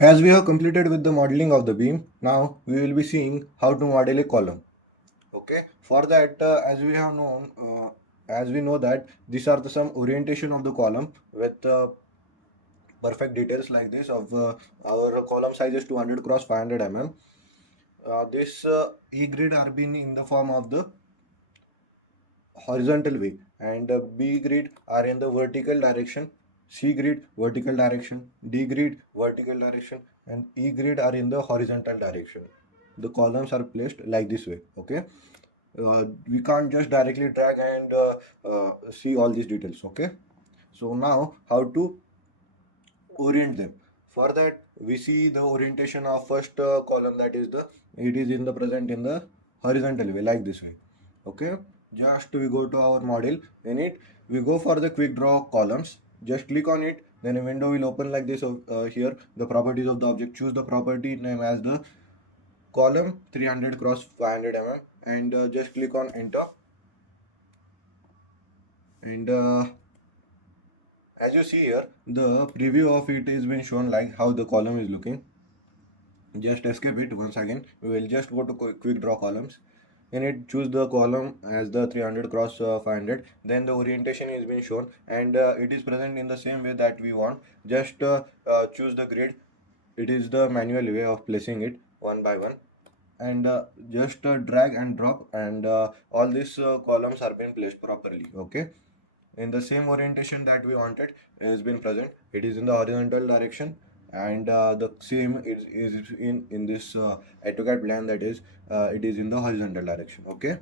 As we have completed with the modeling of the beam, now we will be seeing how to model a column. Okay, for that, as we know that these are the some orientation of the column with perfect details like this of our column size is 200 cross 500 mm. This E grid are being in the form of the horizontal way, and B grid are in the vertical direction, C grid vertical direction, D grid vertical direction, and E grid are in the horizontal direction. The columns are placed like this way. Okay, we can't just directly drag and see all these details. Okay, so now how to orient them? For that, we see the orientation of first column, that is the it is in the present in the horizontal way like this way. Okay, just we go to our model. In it, we go for the quick draw columns. Just click on it, then a window will open like this. Here the properties of the object, choose the property name as the column 300 cross 500 mm, and just click on enter. And as you see here, the preview of it is been shown like how the column is looking. Just escape it once again. We will just go to quick draw columns. In it, choose the column as the 300 cross 500. Then the orientation is being shown, and it is present in the same way that we want. Just choose the grid. It is the manual way of placing it one by one, and just drag and drop, and all these columns are being placed properly. Okay, in the same orientation that we wanted has been present. It is in the horizontal direction, and the same is in this AutoCAD plan, that is it is in the horizontal direction. Okay,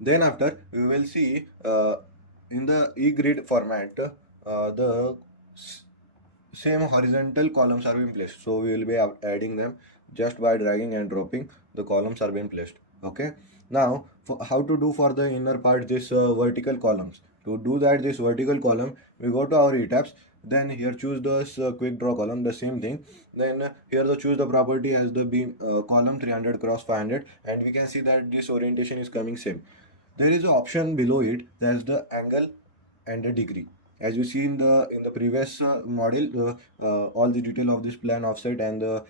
then after we will see in the E-grid format, the same horizontal columns are being placed. So we will be adding them just by dragging and dropping. The columns are being placed. Okay, now for how to do for the inner part this vertical columns. To do that, this vertical column, we go to our ETABS. Then here choose this quick draw column, the same thing. Then here the choose the property as the beam column 300 cross 500, and we can see that this orientation is coming same. There is an option below it, that's the angle and the degree. As you see in the previous model, all the detail of this plan offset and the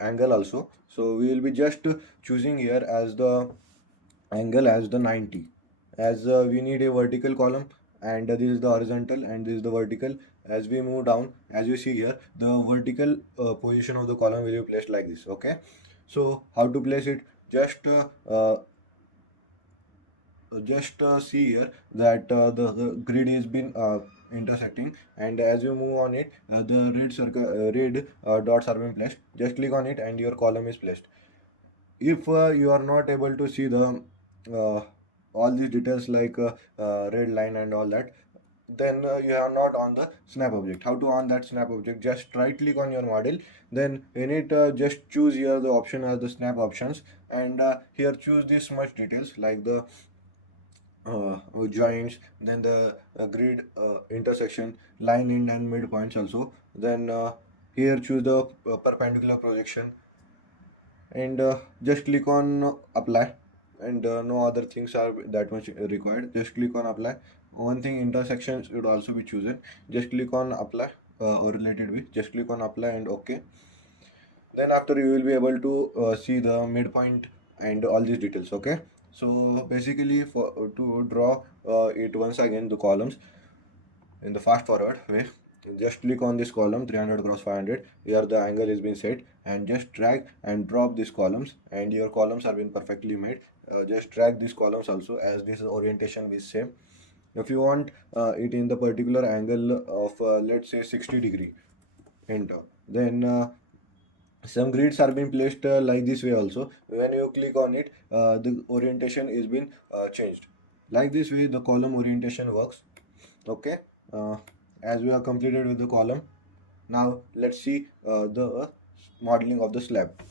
angle also. So we will be just choosing here as the angle as the 90, as we need a vertical column, and this is the horizontal and this is the vertical. As we move down, as you see here, the vertical position of the column will be placed like this. Okay, so how to place it? Just see here that the grid has been intersecting, and as you move on it, the red dots are being placed. Just click on it and your column is placed. If you are not able to see the uh, all these details like red line and all that, then you are not on the snap object. How to on that snap object? Just right click on your model, then in it just choose here the option as the snap options, and here choose this much details like the joints, then the grid intersection, line end and midpoints also. Then here choose the perpendicular projection, and just click on apply, and no other things are that much required. Just click on apply. One thing, intersections would also be chosen. Just click on apply, or related with, just click on apply and okay. Then after you will be able to see the midpoint and all these details. Okay, so basically for to draw it once again, the columns in the fast forward way, just click on this column 300 cross 500. Here the angle is being set, and just drag and drop these columns, and your columns are being perfectly made. Just drag these columns also, as this orientation is same. If you want it in the particular angle of let's say 60-degree, enter. Then some grids are being placed like this way also. When you click on it, the orientation is being changed like this way. The column orientation works. Okay, uh, as we are completed with the column, now let's see the modeling of the slab.